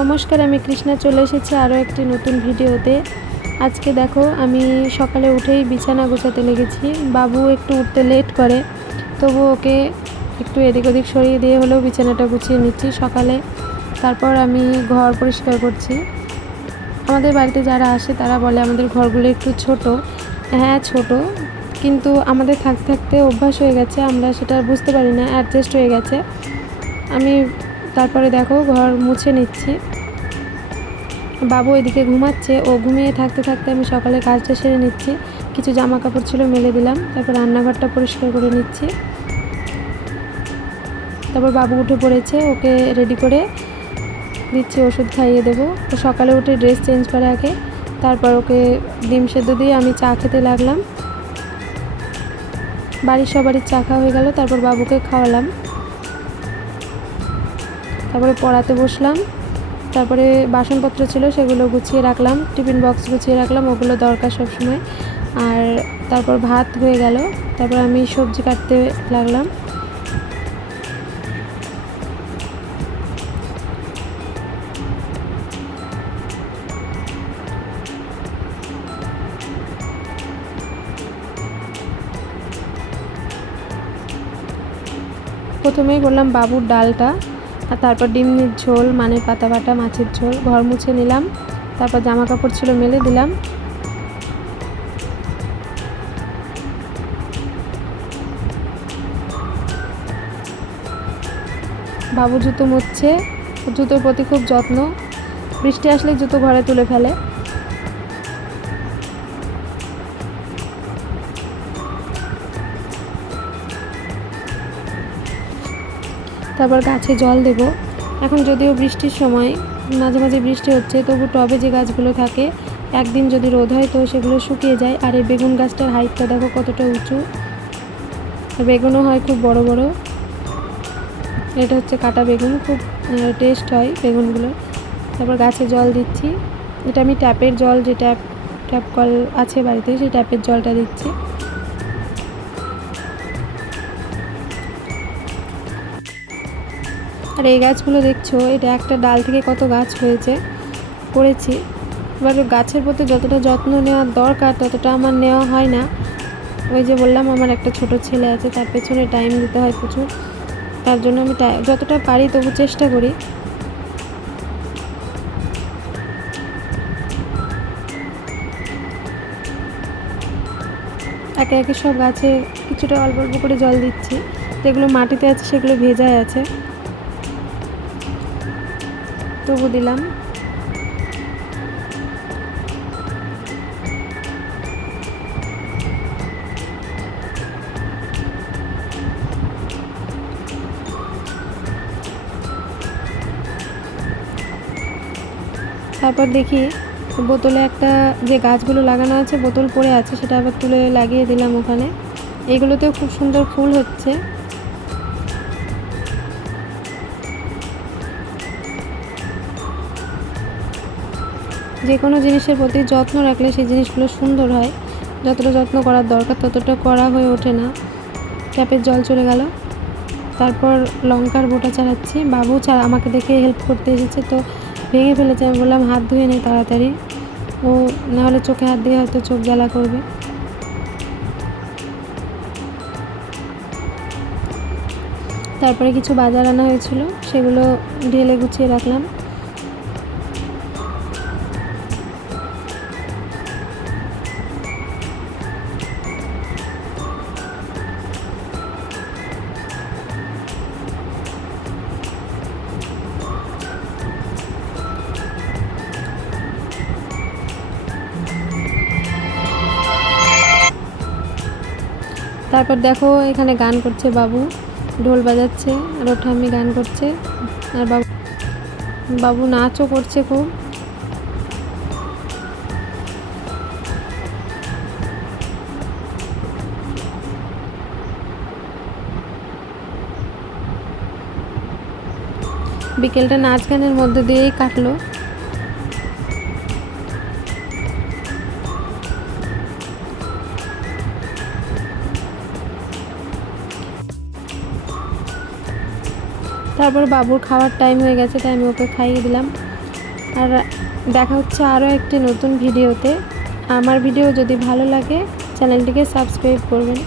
নমস্কার, আমি কৃষ্ণা চলে এসেছি আরও একটি নতুন ভিডিওতে। আজকে দেখো আমি সকালে উঠেই বিছানা গোছাতে লেগেছি। বাবু একটু উঠতে লেট করে, তবু ওকে একটু এদিক ওদিক সরিয়ে দিয়ে হলেও বিছানাটা গুছিয়ে নিচ্ছি সকালে। তারপর আমি ঘর পরিষ্কার করছি। আমাদের বাড়িতে যারা আসে তারা বলে আমাদের ঘরগুলো একটু ছোট। হ্যাঁ ছোট, কিন্তু আমাদের থাকতে থাকতে অভ্যাস হয়ে গেছে, আমরা সেটা বুঝতে পারি না, অ্যাডজাস্ট হয়ে গেছে। আমি তারপরে দেখো ঘর মুছে নিচ্ছি। বাবু এদিকে ঘুমাচ্ছে, ও ঘুমিয়ে থাকতে থাকতে আমি সকালে কাজটা সেরে নিচ্ছি। কিছু জামা কাপড় ছিল মেলে দিলাম, তারপর রান্নাঘরটা পরিষ্কার করে নিচ্ছি। তারপর বাবু উঠে পড়েছে, ওকে রেডি করে দিচ্ছি, ওষুধ খাইয়ে দেবো। ও সকালে উঠে ড্রেস চেঞ্জ করে আগে, তারপর ওকে ডিম সেদ্ধ দিয়ে আমি চা খেতে লাগলাম। বাড়ির সবারই চা খাওয়া হয়ে গেল, তারপর বাবুকে খাওয়ালাম, তারপরে পড়াতে বসলাম। তারপরে বাসনপত্র ছিল সেগুলো গুছিয়ে রাখলাম, টিফিন বক্স গুছিয়ে রাখলাম, ওগুলো দরকার সব সময়। আর তারপর ভাত হয়ে গেল, তারপর আমি সবজি কাটতে লাগলাম। প্রথমেই করলাম বাবুর ডালটা, আর তারপর ডিমের ঝোল, মানে পাতা বাটা মাছের ঝোল। ঘর মুছে নিলাম, তারপর জামা কাপড় ছিল মেলে দিলাম। বাবু জুতো মুছছে, জুতোর প্রতি খুব যত্ন। বৃষ্টি আসলে জুতো ঘরে তুলে ফেলে। তারপর গাছে জল দেব। এখন যদিও বৃষ্টির সময়, মাঝে মাঝে বৃষ্টি হচ্ছে, তবু টবে যে গাছগুলো থাকে একদিন যদি রোদ হয় তো সেগুলো শুকিয়ে যায়। আর এই বেগুন গাছটার হাইটটা দেখো কতটা উঁচু, বেগুনও হয় খুব বড় বড়। এটা হচ্ছে কাটা বেগুন, খুব টেস্ট হয় বেগুনগুলো। তারপর গাছে জল দিচ্ছি। এটা আমি ট্যাপের জল, যে ট্যাপ কল আছে বাড়িতে, সেই ট্যাপের জলটা দিচ্ছি। আর এই গাছগুলো দেখছো, এটা একটা ডাল থেকে কত গাছ করেছি। এবার গাছের প্রতি যতটা যত্ন নেওয়ার দরকার ততটা আমার নেওয়া হয় না। ওই যে বললাম আমার একটা ছোট ছেলে আছে, তার পেছনে টাইম দিতে হয় প্রচুর, তার জন্য আমি যতটা পারি তবু চেষ্টা করি। একে একে সব গাছে কিছুটা অল্প অল্প করে জল দিচ্ছি। যেগুলো মাটিতে আছে সেগুলো ভেজায় আছে, তবু দিলাম। তারপর দেখি বোতলে একটা যে গাছগুলো লাগানো আছে বোতল পড়ে আছে, সেটা আবার তুলে লাগিয়ে দিলাম ওখানে। এইগুলোতেও খুব সুন্দর ফুল হচ্ছে। যে কোনো জিনিসের প্রতি যত্ন রাখলে সেই জিনিসগুলো সুন্দর হয়। যতটা যত্ন করার দরকার ততটা করা হয়ে ওঠে না। ট্যাপের জল চলে গেল। তারপর লঙ্কার বোটা চালাচ্ছি। বাবু আমাকে দেখে হেল্প করতে এসেছে, তো ভেঙে ফেলেছে। আমি বললাম হাত ধুয়ে নেই তাড়াতাড়ি, ও নাহলে চোখে হাত দিয়ে হয়তো চোখ জ্বালা করবে। তারপরে কিছু বাজার আনা হয়েছিল, সেগুলো ঢেলে গুছিয়ে রাখলাম। তারপর দেখো এখানে গান করছে বাবু, ঢোল বাজাচ্ছে, আর ওর ঠাম্মি গান করছে, আর বাবু নাচও করছে খুব। বিকেলটা নাচ গানের মধ্যে দিয়েই কাটলো। তারপর বাবুর খাওয়ার টাইম হয়ে গেছে, তাই আমি ওকে খাইয়ে দিলাম। আর দেখা হচ্ছে আরও একটি নতুন ভিডিওতে। আমার ভিডিও যদি ভালো লাগে চ্যানেলটিকে সাবস্ক্রাইব করবেন।